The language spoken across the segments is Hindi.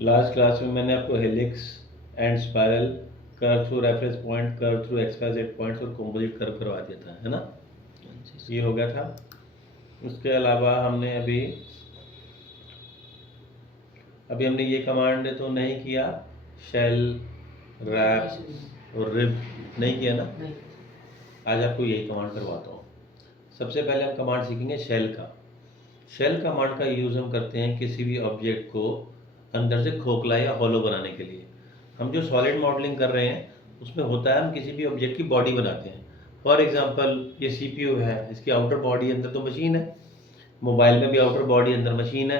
लास्ट क्लास में मैंने आपको helix and spiral, curve through reference point, curve through एक्सपाइजेट पॉइंट्स और कंपोजिट कर्व करवा दिया था, है ना। ये हो गया था। उसके अलावा हमने अभी हमने ये कमांड तो नहीं किया, शेल, रैप और रिब नहीं किया ना। आज आपको यही कमांड करवाता हूँ। सबसे पहले हम कमांड सीखेंगे शेल का। शेल कमांड का यूज़ हम करते हैं किसी भी ऑब्जेक्ट को अंदर से खोखला या हॉलो बनाने के लिए। हम जो सॉलिड मॉडलिंग कर रहे हैं उसमें होता है हम किसी भी ऑब्जेक्ट की बॉडी बनाते हैं। फॉर एग्जांपल ये सीपीयू है, इसकी आउटर बॉडी अंदर तो मशीन है, मोबाइल में भी आउटर बॉडी अंदर मशीन है,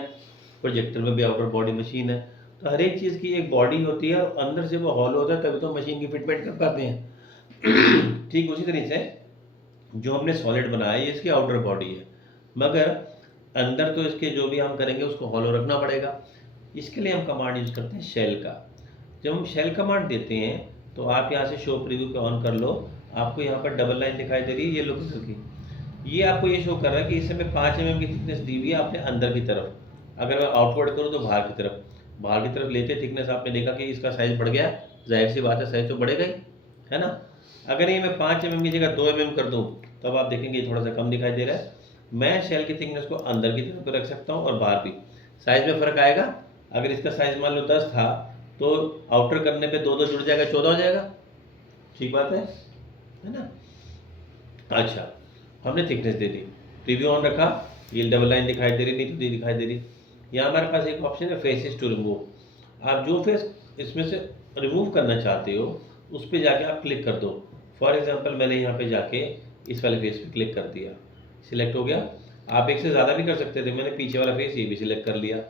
प्रोजेक्टर में भी आउटर बॉडी मशीन है। तो हर एक चीज़ की एक बॉडी होती है और अंदर से वो हॉलो होता है, तभी तो मशीन की फिटमेंट कर पाते हैं। ठीक उसी तरीके से जो हमने सॉलिड बनाया है ये इसकी आउटर बॉडी है, मगर अंदर तो इसके जो भी हम करेंगे उसको हॉलो रखना पड़ेगा। इसके लिए हम कमांड यूज़ करते हैं शेल का। जब हम शेल कमांड देते हैं तो आप यहाँ से शो प्रीव्यू पे ऑन कर लो, आपको यहाँ पर डबल लाइन दिखाई दे रही है येलो कलर की। ये आपको ये शो कर रहा है कि इसमें 5 mm की थिकनेस दी हुई है आपने अंदर की तरफ। अगर मैं आउटवर्ड करूँ तो बाहर की तरफ, बाहर की तरफ लेते थिकनेस आपने देखा कि इसका साइज़ बढ़ गया, जाहिर सी बात है साइज़ तो बढ़ेगा ही, है ना। अगर ये मैं 5 mm की जगह 2 mm कर दूँ तब आप देखेंगे थोड़ा सा कम दिखाई दे रहा है। मैं शेल की थिकनेस को अंदर की तरफ रख सकता हूँ और बाहर भी। साइज़ में फ़र्क आएगा। अगर इसका साइज़ मान लो 10 था तो आउटर करने पे 2 2 जुड़ जाएगा, 14 हो जाएगा। ठीक बात है ना। अच्छा, हमने thickness they the, preview on रखा, ये डबल लाइन दिखाई दे रही, नहीं तो नहीं दिखाई दे रही। यहाँ हमारे पास एक ऑप्शन है फेसेस टू रिमूव। आप जो फेस इसमें से रिमूव करना चाहते हो उस पर जाके आप क्लिक कर दो। फॉर एग्जांपल मैंने यहाँ पे जाके इस वाले फेस पे क्लिक कर दिया, सिलेक्ट हो गया। आप एक से ज़्यादा भी कर सकते थे, मैंने पीछे वाला फेस ये भी सिलेक्ट कर लिया।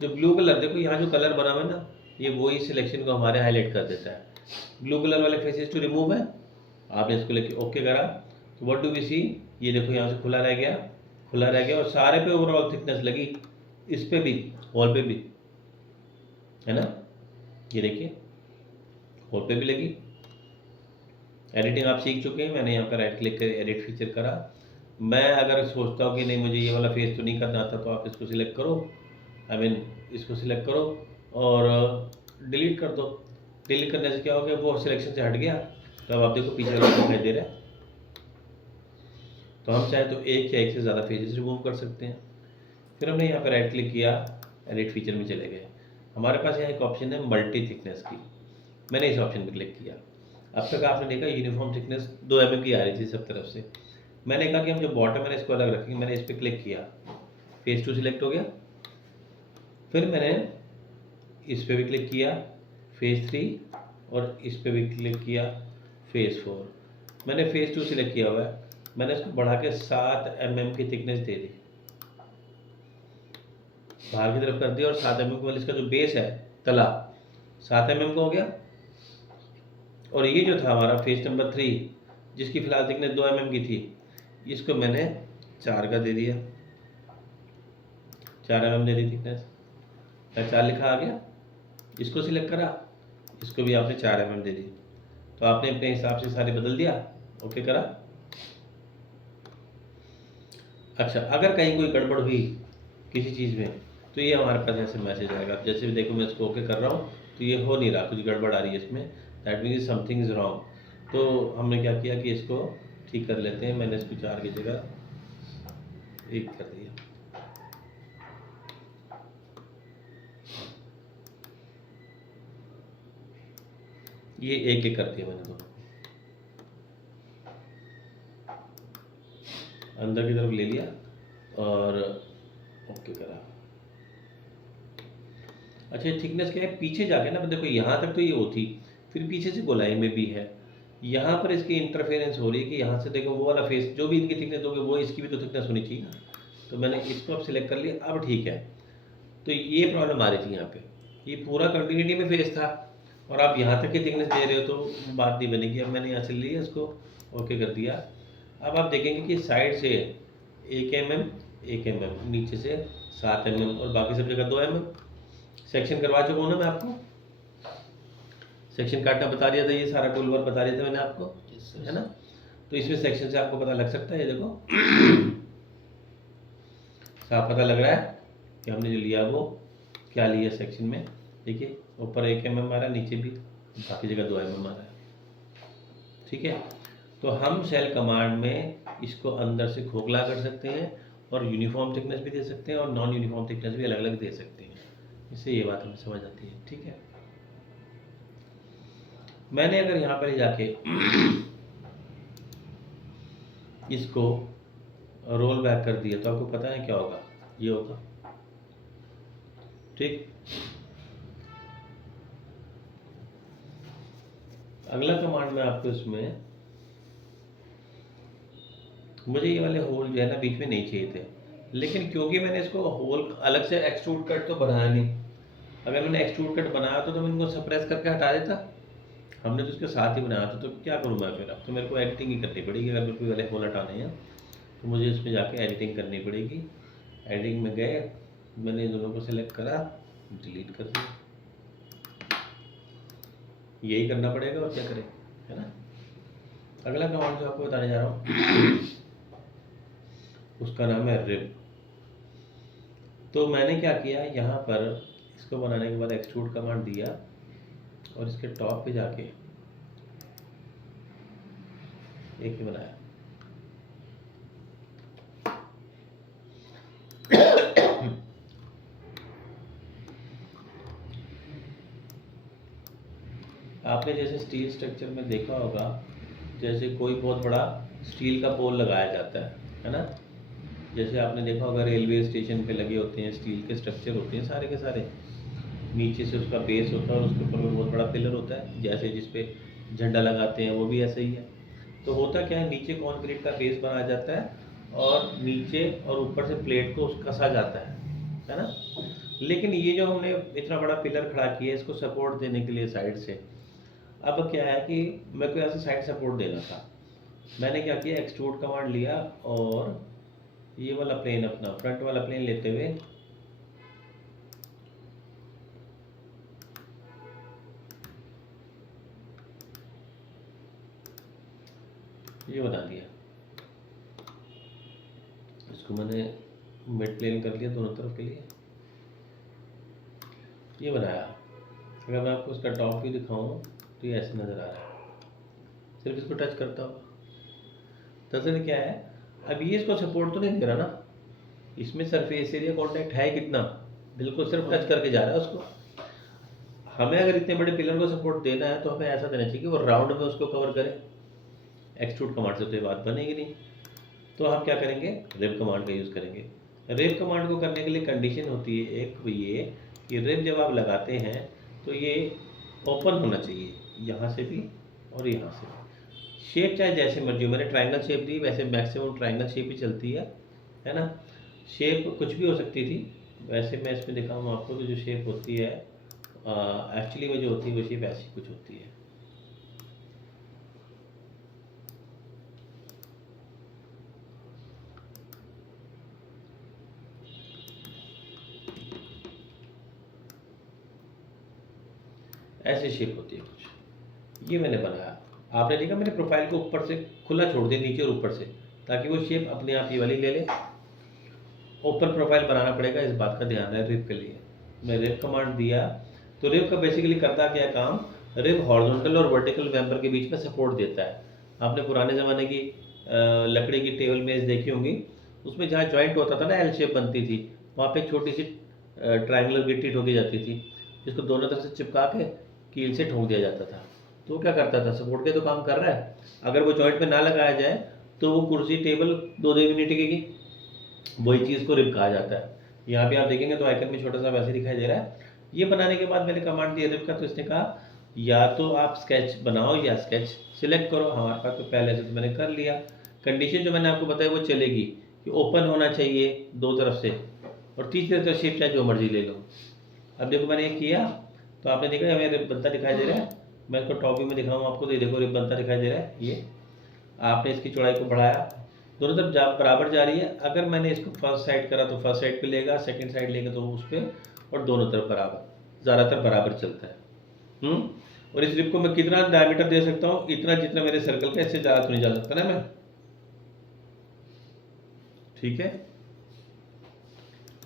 जो ब्लू कलर देखो यहाँ जो कलर बना हुआ है ना, ये वही सिलेक्शन को हमारे हाईलाइट कर देता है। ब्लू कलर वाले फेसेस टू रिमूव है, आपने इसको लेके ओके करा तो व्हाट डू वी सी, ये देखो यहाँ से खुला रह गया, खुला रह गया और सारे पे ओवरऑल थिकनेस लगी, इस पे भी, हॉल पे भी, है ना। ये देखिए हॉल पे भी लगी। एडिटिंग आप सीख चुके हैं, मैंने यहाँ पर राइट क्लिक कर एडिट फीचर करा। मैं अगर सोचता हूँ कि नहीं मुझे ये वाला फेस तो नहीं करना था तो आप इसको सिलेक्ट करो, इसको सिलेक्ट करो और डिलीट कर दो। डिलीट करने से क्या हो गया, वो सिलेक्शन से हट गया। तो अब आप देखो पीछे वाला दिखाई दे रहा है। तो हम चाहे तो एक या एक से ज़्यादा फेजेस रिमूव कर सकते हैं। फिर हमने यहाँ पर राइट क्लिक किया, एडिट फीचर में चले गए। हमारे पास यहाँ एक ऑप्शन है मल्टी थिकनेस की, मैंने इस ऑप्शन पर क्लिक किया। अब तक आपने देखा यूनिफॉर्म थिकनेस 2 mm की आ रही थी सब तरफ से। मैंने कहा कि हम जो बॉटम है इसको अलग रखेंगे, मैंने इस पर क्लिक किया, फेस 2 सिलेक्ट हो गया। फिर मैंने इस पर भी क्लिक किया, फेस 3, और इस पर भी क्लिक किया, फेस 4। मैंने फेस 2 सिलेक्ट किया हुआ है, मैंने इसको बढ़ा के 7 mm की थिकनेस दे दी, बाहर की तरफ कर दिया, और 7 mm वाले इसका जो बेस है तला 7 mm का हो गया। और ये जो था हमारा फेस नंबर 3 जिसकी फिलहाल थिकनेस 2 mm की थी, इसको मैंने 4 का दे दिया, 4 mm दे दी थिकनेस, 4 लिखा आ गया। इसको सिलेक्ट करा, इसको भी आपने 4 mm दे दी। तो आपने अपने हिसाब से सारे बदल दिया, ओके करा। अच्छा, अगर कहीं कोई गड़बड़ हुई किसी चीज़ में तो ये हमारे पास ऐसे मैसेज आएगा। जैसे भी देखो मैं इसको ओके कर रहा हूँ तो ये हो नहीं रहा, कुछ गड़बड़ आ रही है इसमें, that means something is wrong. तो हमने क्या किया कि इसको ठीक कर लेते हैं। मैंने इसको 4 की जगह 1 कर दिया। ये 1 कर दिया मैंने दोनों, अंदर की तरफ ले लिया और ओके करा। अच्छा, ये थिकनेस क्या है, पीछे जाके ना देखो यहाँ तक तो ये होती, फिर पीछे से गोलाई में भी है, यहाँ पर इसकी इंटरफेरेंस हो रही है कि यहाँ से देखो वो वाला फेस जो भी इनकी थिकनेस होगी वो इसकी भी तो थिकनेस होनी चाहिए ना। तो मैंने इसको अब सिलेक्ट कर लिया, अब ठीक है। तो ये प्रॉब्लम आ रही थी यहाँ पे, ये पूरा कंटिन्यूटी में फेस था और आप यहाँ तक की थिकनेस दे रहे हो तो बात नहीं बनेगी। अब मैंने यहाँ से लिया इसको, ओके कर दिया। अब आप देखेंगे कि साइड से 1 mm 1 mm, नीचे से 7 mm और बाकी सब जगह 2 mm। सेक्शन करवा चुका हूँ ना मैं आपको, सेक्शन काटना बता दिया था, ये सारा टूल बार बता दिया था मैंने आपको, है ना। तो इसमें सेक्शन से आपको पता लग सकता है, ये देखो साफ पता लग रहा है कि हमने जो लिया वो क्या लिया सेक्शन में, देखिए ऊपर 1 mm आ रहा है, नीचे भी बाकी जगह 2 mm आ रहा है। ठीक है, तो हम शेल कमांड में इसको अंदर से खोखला कर सकते हैं और यूनिफॉर्म थिकनेस भी दे सकते हैं और नॉन यूनिफॉर्म थिकनेस भी अलग अलग दे सकते हैं। इससे ये बात हमें समझ आती है। ठीक है, मैंने अगर यहाँ पर जाके इसको रोल बैक कर दिया तो आपको पता है क्या होगा, ये होगा। ठीक, अगला कमांड में आपको इसमें, मुझे ये वाले होल जो है ना बीच में नहीं चाहिए थे, लेकिन क्योंकि मैंने इसको होल अलग से एक्सट्रूड कट तो बनाया नहीं, अगर मैंने एक्सट्रूड कट बनाया तो मैं इनको सप्रेस करके हटा देता, हमने तो इसके साथ ही बनाया था, तो क्या करूँ मैं फिर? अब तो मेरे को एडिटिंग ही करनी पड़ेगी। अगर मेरे को वाले होल हटाने हैं तो मुझे इसमें जाके एडिटिंग करनी पड़ेगी। एडिटिंग में गए, मैंने दोनों को सिलेक्ट करा, डिलीट कर दिया। यही करना पड़ेगा और क्या करें, है ना। अगला कमांड जो आपको बताने जा रहा हूँ उसका नाम है रिब। तो मैंने क्या किया, यहाँ पर इसको बनाने के बाद एक्सट्रूड कमांड दिया और इसके टॉप पे जाके एक ही बनाया। आपने जैसे स्टील स्ट्रक्चर में देखा होगा, जैसे कोई बहुत बड़ा स्टील का पोल लगाया जाता है ना। जैसे आपने देखा होगा रेलवे स्टेशन पे लगे होते हैं स्टील के स्ट्रक्चर होते हैं सारे के सारे, नीचे से उसका बेस होता है और उसके ऊपर में बहुत बड़ा पिलर होता है, जैसे जिस पे झंडा लगाते हैं वो भी ऐसे ही है। तो होता क्या है, नीचे कंक्रीट का बेस बनाया जाता है और नीचे और ऊपर से प्लेट को कसा जाता है ना। लेकिन ये जो हमने इतना बड़ा पिलर खड़ा किया है इसको सपोर्ट देने के लिए साइड से, अब क्या है कि मेरे को ऐसे साइड सपोर्ट देना था। मैंने क्या किया, एक्सट्रूड कमांड लिया और ये वाला प्लेन, अपना फ्रंट वाला प्लेन लेते हुए ये बना दिया। इसको मैंने मिड प्लेन कर लिया दोनों तरफ के लिए, ये बनाया। अगर मैं आपको इसका टॉप व्यू दिखाऊं तो ये ऐसे नज़र आ रहा है, सिर्फ इसको टच करता हूँ। दरअसल क्या है, अब ये इसको सपोर्ट तो नहीं दे रहा ना, इसमें सरफेस एरिया कॉन्टैक्ट है कितना, बिल्कुल सिर्फ टच करके जा रहा है उसको। हमें अगर इतने बड़े पिलर को सपोर्ट देना है तो हमें ऐसा देना चाहिए कि वो राउंड में उसको कवर करे। एक्सट्रूड कमांड से तो ये बात बनेगी नहीं, तो हम क्या करेंगे, रिब कमांड का यूज़ करेंगे। रिब कमांड को करने के लिए कंडीशन होती है एक, ये कि रिब जब आप लगाते हैं तो ये ओपन होना चाहिए, यहाँ से भी और यहाँ से भी। शेप चाहे जैसे मर्जी हो, मैंने ट्रायंगल शेप दी, वैसे मैक्सिमम ट्रायंगल शेप ही चलती है ना। शेप कुछ भी हो सकती थी, वैसे मैं इसमें दिखाऊँ आपको तो जो शेप होती है एक्चुअली में जो होती है वो शेप ऐसी कुछ होती है। ऐसे शेप होती है कुछ, ये मैंने बनाया। आपने देखा मैंने प्रोफाइल को ऊपर से खुला छोड़ दिया, नीचे और ऊपर से, ताकि वो शेप अपने आप ये वाली ले ले। ओपन प्रोफाइल बनाना पड़ेगा, इस बात का ध्यान है रिब के लिए। मैं रिब कमांड दिया तो रिब का बेसिकली करता क्या काम, रिब हॉरिजॉन्टल और वर्टिकल मेंबर के बीच में सपोर्ट देता है। आपने पुराने ज़माने की लकड़ी की टेबल मेज देखी होंगी, उसमें जहाँ जॉइंट होता था ना, एल शेप बनती थी, वहाँ पे एक छोटी सी ट्रायंगुलर गिट्टी ठोकी जाती थी, जिसको दोनों तरफ से चिपका के कील से ठोक दिया जाता था। तो वो क्या करता था, सपोर्ट के तो काम कर रहा है, अगर वो जॉइंट में ना लगाया जाए तो वो कुर्सी टेबल 2 दिन नहीं टिकेगी। वही चीज़ को रिब कहा जाता है। यहाँ पे आप देखेंगे तो आइकन में छोटा सा वैसे दिखाई दे रहा है। ये बनाने के बाद मैंने कमांड दिया रिब का, तो इसने कहा या तो आप स्केच बनाओ या स्केच सिलेक्ट करो। हमारे पास तो पहले से तो मैंने कर लिया। कंडीशन जो मैंने आपको बताया वो चलेगी कि ओपन होना चाहिए 2 तरफ से, और तीसरी तरफ शेप चाहे जो मर्जी ले लो। अब देखो मैंने ये किया तो आपने देखा हमें रिब बनता दिखाई दे रहा है। मैं इसको टॉप व्यू में दिखाऊँ आपको तो ये देखो रिब बनता दिखाई दे रहा है। ये आपने इसकी चौड़ाई को बढ़ाया, दोनों तरफ बराबर जा रही है। अगर मैंने इसको फर्स्ट साइड करा तो फर्स्ट साइड पे लेगा, सेकंड साइड लेगा तो उस पर, और दोनों तरफ बराबर, ज़्यादातर बराबर चलता है। और इस रिब को मैं कितना डायमीटर दे सकता हूँ, इतना जितना मेरे सर्कल का, इससे ज़्यादा तो नहीं जा सकता ना मैं। ठीक है,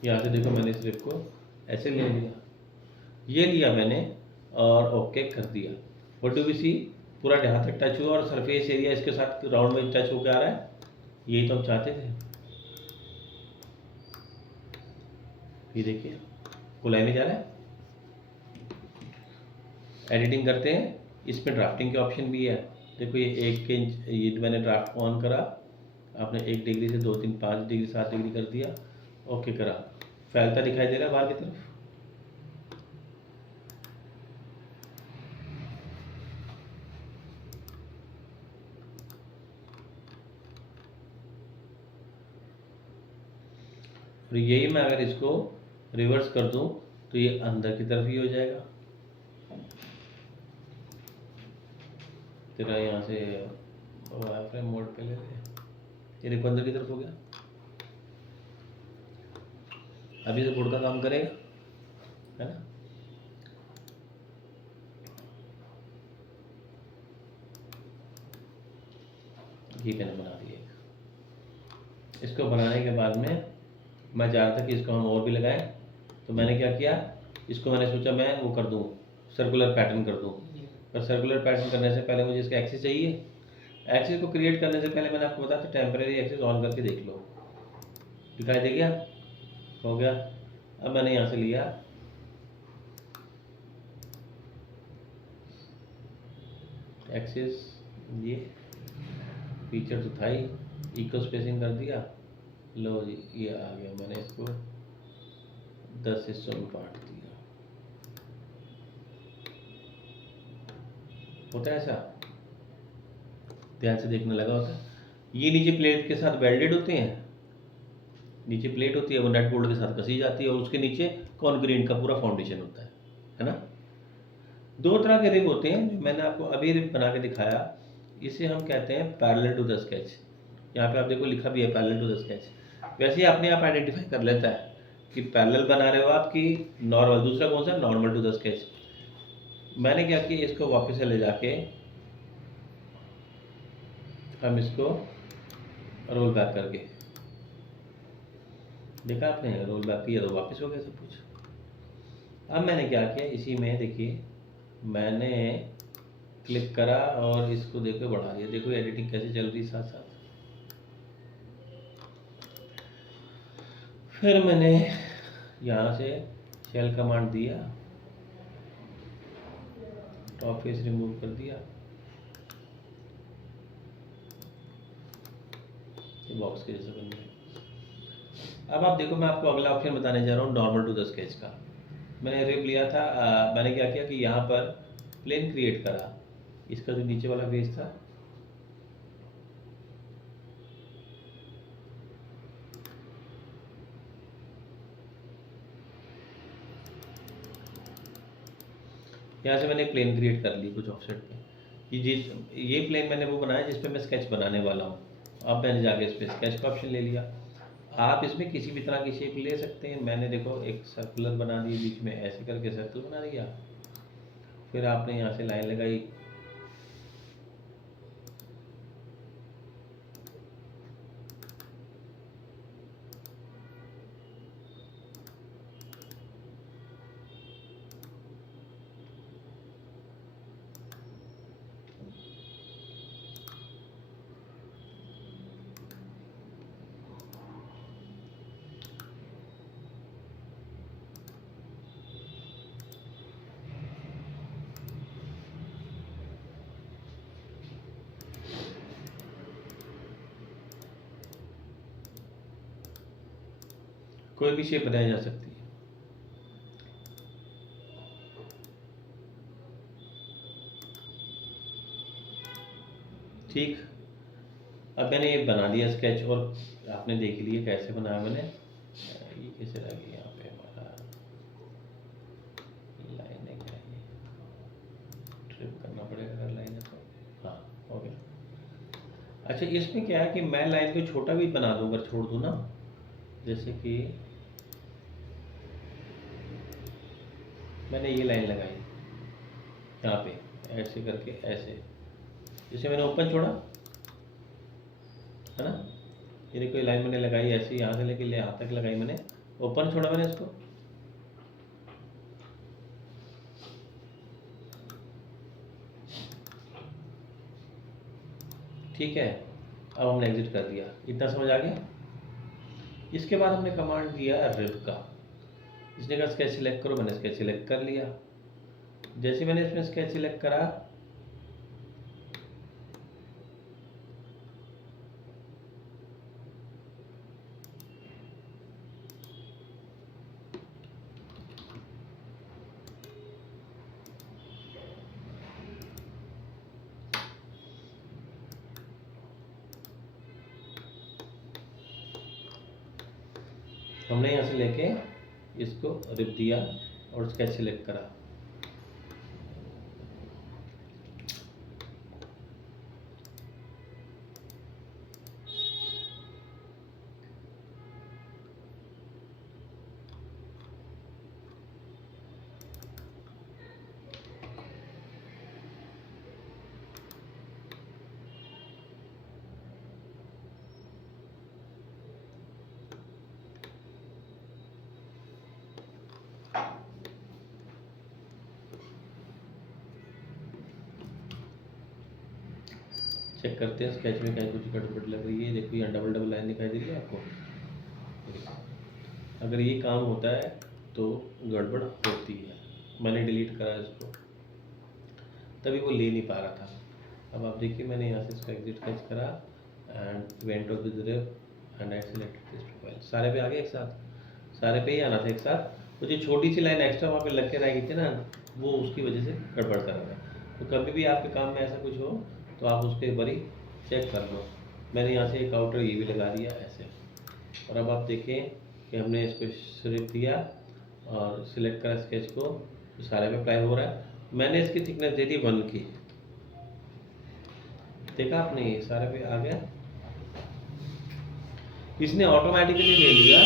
यहाँ से देखो मैंने इस रिब को ऐसे ले लिया। ये लिया मैंने और ओके कर दिया। व्हाट डू वी सी, पूरा यहाँ तक टच हुआ और सरफेस एरिया इसके साथ राउंड में टच होकर आ रहा है। यही तो हम चाहते थे। ये देखिए गोलाई में जा रहा है। एडिटिंग करते हैं, इसमें ड्राफ्टिंग के ऑप्शन भी है। देखो ये 1 इंच, ये मैंने ड्राफ्ट ऑन करा, आपने 1 डिग्री से 2 3 5 डिग्री 7 डिग्री कर दिया, ओके करा, फैलता दिखाई दे रहा है बाहर की तरफ। और यही मैं अगर इसको रिवर्स कर दूं तो ये अंदर की तरफ ही हो जाएगा। तेरा यहाँ से वाई फ्रेम मोड पे ले ले, ये देखो अंदर की तरफ हो गया। अभी से बोर्ड का काम करेगा, है ना। ये मैंने बना दिया। इसको बनाने के बाद में मैं चाह रहा था कि इसको हम और भी लगाएं, तो मैंने क्या किया, इसको मैंने सोचा मैं वो कर दूं, सर्कुलर पैटर्न कर दूं। पर सर्कुलर पैटर्न करने से पहले मुझे इसका एक्सिस चाहिए। एक्सिस को क्रिएट करने से पहले मैंने आपको बताया था टेम्परेरी एक्सिस ऑन करके देख लो, दिखाई दे गया, हो गया। अब मैंने यहाँ से लिया एक्सिस, ये फीचर तो था ही, इको स्पेसिंग कर दिया, लो जी ये आ गया। मैंने इसको 10 हिस्सों में बांट दिया। होता है ऐसा, ध्यान से देखने लगा होता है। ये नीचे प्लेट के साथ वेल्डेड होते हैं, नीचे प्लेट होती है वो नेट बोल्ट के साथ कसी जाती है और उसके नीचे कॉन्क्रीट का पूरा फाउंडेशन होता है ना। 2 तरह के रिब होते हैं जो मैंने आपको अभी रिब बना के दिखाया, इसे हम कहते हैं पैरेलल टू द स्केच। यहाँ पे आप देखो लिखा भी है पैरेलल टू द स्केच। वैसे ही अपने आप आइडेंटिफाई कर लेता है कि पैरेलल बना रहे हो आप कि नॉर्मल। दूसरा कौन सा, नॉर्मल टू द स्केच। मैंने क्या किया, इसको वापस से ले जाके हम इसको रोल बैक करके, देखा आपने रोल बैक किया तो वापस हो गया सब कुछ। अब मैंने क्या किया, इसी में देखिए मैंने क्लिक करा और इसको देखो बढ़ा दिया। देखो एडिटिंग कैसे चल रही साथ साथ। फिर मैंने यहाँ से शेल कमांड दिया, टॉप फेस रिमूव कर दिया, ये बॉक्स के जैसा बन गया। अब आप देखो मैं आपको अगला ऑप्शन बताने जा रहा हूँ, नॉर्मल टू द स्केच का। मैंने रिब लिया था, मैंने क्या किया कि यहाँ पर प्लेन क्रिएट करा, इसका जो नीचे वाला फेस था यहाँ से मैंने प्लेन क्रिएट कर ली कुछ ऑफसेट पे। ये प्लेन मैंने वो बनाया जिस पे मैं स्केच बनाने वाला हूँ। अब मैंने जाके इस पर स्केच का ऑप्शन ले लिया। आप इसमें किसी भी तरह की शेप ले सकते हैं। मैंने देखो एक सर्कुलर बना दी, बीच में ऐसे करके सर्कल बना दिया, फिर आपने यहाँ से लाइन लगाई, कोई भी शेप बनाई जा सकती है। ठीक, अब मैंने ये बना दिया स्केच और आपने देख लिया कैसे बनाया मैंने। ये कैसे रह गया, यहाँ पे हमारा लाइन है, क्या है, ट्रिप करना पड़ेगा अगर लाइन है तो। हाँ हो गया। अच्छा इसमें क्या है कि मैं लाइन को छोटा भी बना दूँ अगर छोड़ दूँ ना, जैसे कि मैंने ये लाइन लगाई यहाँ पे ऐसे करके, ऐसे जैसे मैंने ओपन छोड़ा है ना, ये देखो ये लाइन मैंने लगाई ऐसे, यहाँ से लेके ले यहाँ तक लगाई मैंने, ओपन छोड़ा मैंने इसको, ठीक है, अब हमने एग्जिट कर दिया, इतना समझ आ गया। इसके बाद हमने कमांड दिया रिव का। इसने कहा स्केच सिलेक्ट करो, मैंने स्केच सिलेक्ट कर लिया। जैसे मैंने इसमें स्केच सिलेक्ट करा, हमने यहाँ से लेके इसको रिप दिया और स्केच सिलेक्ट करा। चेक करते हैं स्केच में कहीं कुछ गड़बड़ लग रही है। देखो यहाँ डबल डबल लाइन दिखाई दे रही है आपको। अगर ये काम होता है तो गड़बड़ होती है। मैंने डिलीट करा इसको, तभी वो ले नहीं पा रहा था। अब आप देखिए मैंने यहाँ से इसका एग्जिट कैच करा and went off this rib and I selected this profile. सारे पे आ गए एक साथ, सारे पे ही आना था एक साथ। तो जो छोटी सी लाइन एक्स्ट्रा वहाँ पे लग के रह गई थी ना, वो उसकी वजह से गड़बड़ कर रहा था। तो कभी भी आपके काम में ऐसा कुछ हो तो आप उसको एक बारी चेक कर लो। मैंने यहाँ से एक आउटर ये भी लगा दिया ऐसे। और अब आप देखें कि हमने इसको सिलेक्ट किया और सिलेक्ट करा स्केच को, तो सारे पे अप्लाई हो रहा है। मैंने इसकी थिकनेस दे दी 1 की, देखा आपने, ये सारे पे आ गया। इसने ऑटोमेटिकली ले लिया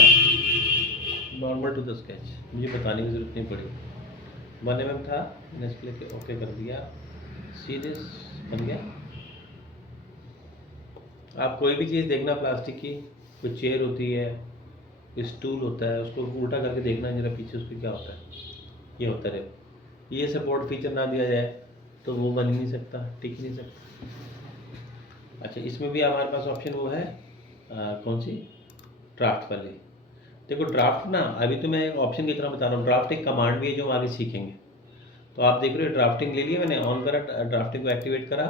नॉर्मल टू द स्केच, मुझे बताने की जरूरत नहीं पड़ी। 1 mm था, मैंने इसको लेके ओके कर दिया, सीधे बन गया। आप कोई भी चीज़ देखना प्लास्टिक की, कोई चेयर होती है, कोई स्टूल होता है, उसको उल्टा करके देखना जरा पीछे उसको क्या होता है। ये होता है, ये सपोर्ट फीचर ना दिया जाए तो वो बन ही नहीं सकता, टिक नहीं सकता। अच्छा, इसमें भी हमारे पास ऑप्शन वो है कौन सी, ड्राफ्ट वाली। देखो ड्राफ्ट ना, अभी तो मैं एक ऑप्शन की तरह बता रहा हूँ, ड्राफ्ट एक कमांड भी है जो हम आगे सीखेंगे। तो आप देख रहे हो ड्राफ्टिंग ले लिया मैंने, ऑन करा, ड्राफ्टिंग को एक्टिवेट करा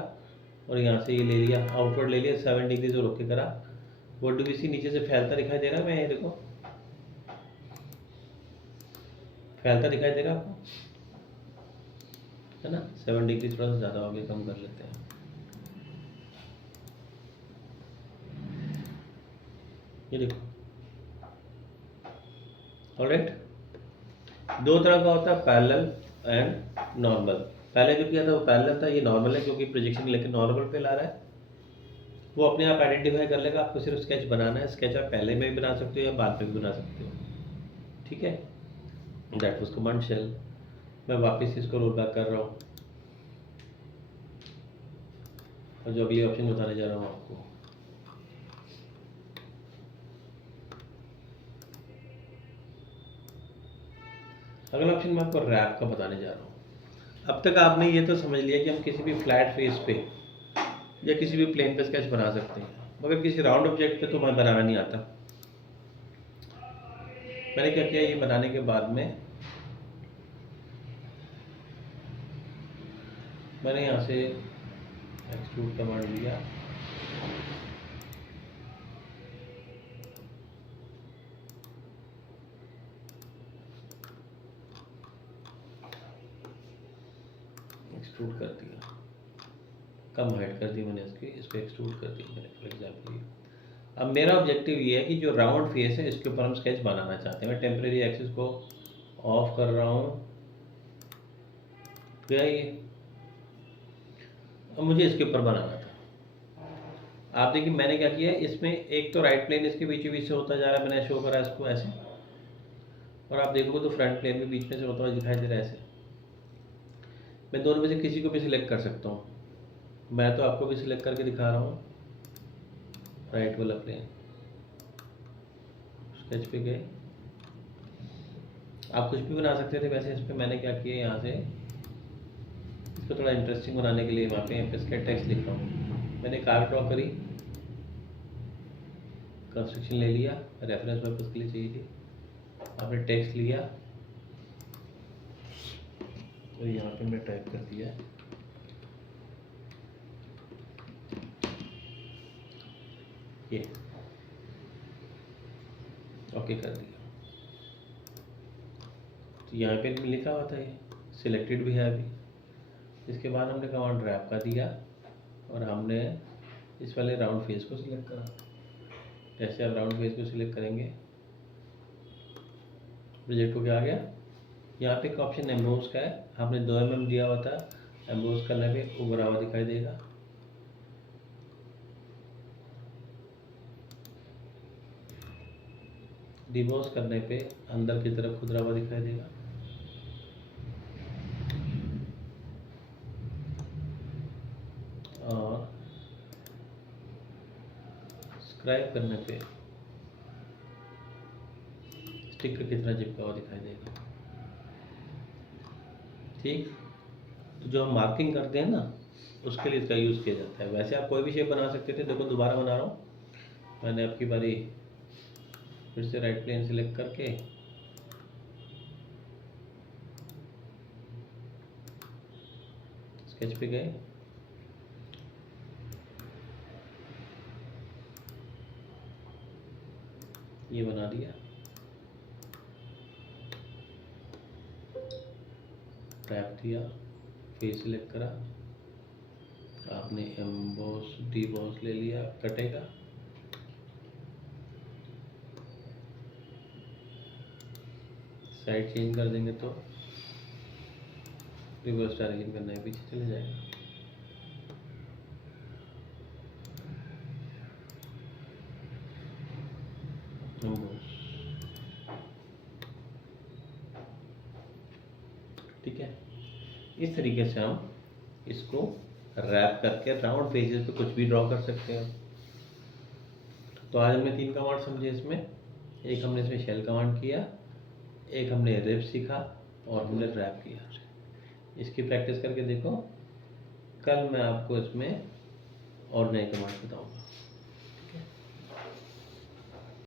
और यहाँ से ये ले लिया, आउटवर्ड ले लिया 7 डिग्री और ओके करा। वो डीवीसी नीचे से फैलता दिखाई दे रहा है, मैं ये देखो फैलता दिखाई दे रहा है आपको, है ना। 7 डिग्री थोड़ा सा ज़्यादा हो गया, कम कर लेते हैं। ये देखो, ऑलराइट। 2 तरह का होता है, पैरेलल एंड नॉर्मल। पहले जो किया था वो पैरेलल था, ये नॉर्मल है क्योंकि प्रोजेक्शन लेके नॉर्मल पे ला रहा है। वो अपने आप आइडेंटिफाई कर लेगा, आपको सिर्फ स्केच बनाना है। स्केच आप पहले में भी बना सकते हो या बाद में भी बना सकते हो, ठीक है। That was command shell. मैं वापस इसको रोल बैक कर रहा हूँ और जो अगली ऑप्शन बताने जा रहा हूँ आपको, अगला ऑप्शन मैं आपको रैप का बताने जा रहा हूँ। अब तक आपने ये तो समझ लिया कि हम किसी भी फ्लैट फेस पे या किसी भी प्लेन पे स्केच बना सकते हैं, मगर किसी राउंड ऑब्जेक्ट पे तो मैं बनाना नहीं आता। मैंने क्या किया, ये बनाने के बाद में मैंने यहाँ से एक्सट्रूड कमांड लिया, एक्सट्रूड कर दिया, कम हाइट कर दी मैंने इसको एक्सट्रूड कर दिया मैंने फॉर एग्जाम्पल ये। अब मेरा ऑब्जेक्टिव ये है कि जो राउंड फेस है इसके ऊपर हम स्केच बनाना चाहते हैं। मैं टेम्परेरी एक्सिस को ऑफ कर रहा हूँ, गया ये। अब मुझे इसके ऊपर बनाना था। आप देखिए मैंने क्या किया, इसमें एक तो राइट प्लेन इसके बीच बीच से होता जा रहा है, मैंने शो करा इसको ऐसे, और आप देखोगे तो फ्रंट प्लेन भी बीच में से होता हुआ दिखाई दे रहा है ऐसे। मैं दोनों में से किसी को भी सिलेक्ट कर सकता हूँ। मैं तो आपको भी सिलेक्ट करके दिखा रहा हूँ, राइट वाला प्लेन। स्केच पे गए, आप कुछ भी बना सकते थे वैसे। इस पर मैंने क्या किया, यहाँ से इसको थोड़ा इंटरेस्टिंग बनाने के लिए वहाँ पे स्केच टेक्स्ट लिख रहा हूँ, मैंने एक आर्क ड्रॉ करी, कंस्ट्रक्शन ले लिया, रेफरेंस पर्पज के लिए चाहिए थी। आपने टेक्स्ट लिया तो यहाँ पे मैं टाइप कर दिया ये, ओके कर दिया। तो यहाँ पे लिखा हुआ था ये सिलेक्टेड भी है अभी। इसके बाद हमने कमांड रैप का दिया और हमने इस वाले राउंड फेस को सिलेक्ट करा। जैसे आप राउंड फेस को सिलेक्ट करेंगे प्रोजेक्ट को क्या आ गया, यहाँ पे एक ऑप्शन एम्बोस का है, आपने 2 mm दिया हुआ था, एम्बोस करने पे उभरा हुआ दिखाई देगा। डिबोस करने पे अंदर की तरफ खुदरा हुआ दिखाई देगा। और स्क्राइब करने पे स्टिकर की तरह चिपका हुआ दिखाई देगा। ठीक, तो जो हम मार्किंग करते हैं ना उसके लिए इसका यूज़ किया जाता है। वैसे आप कोई भी शेप बना सकते थे। देखो दोबारा बना रहा हूँ मैंने, आपकी बारी फिर से राइट प्लेन सिलेक्ट करके स्केच पे गए, ये बना दिया, टैप दिया, फेस सिलेक्ट करा, आपने एम्बॉस डीबॉस ले लिया, कटेगा, साइड चेंज कर देंगे तो रिवर्स डायरेक्शन करना है, पीछे चले जाएगा। ठीक है, इस तरीके से हम इसको रैप करके राउंड फेजेस पे कुछ भी ड्रॉ कर सकते हैं। तो आज हमने 3 कमांड समझे इसमें। एक हमने इसमें शेल कमांड किया, एक हमने रिप सीखा और हमने रैप किया। इसकी प्रैक्टिस करके देखो, कल मैं आपको इसमें और नए कमांड बताऊंगा।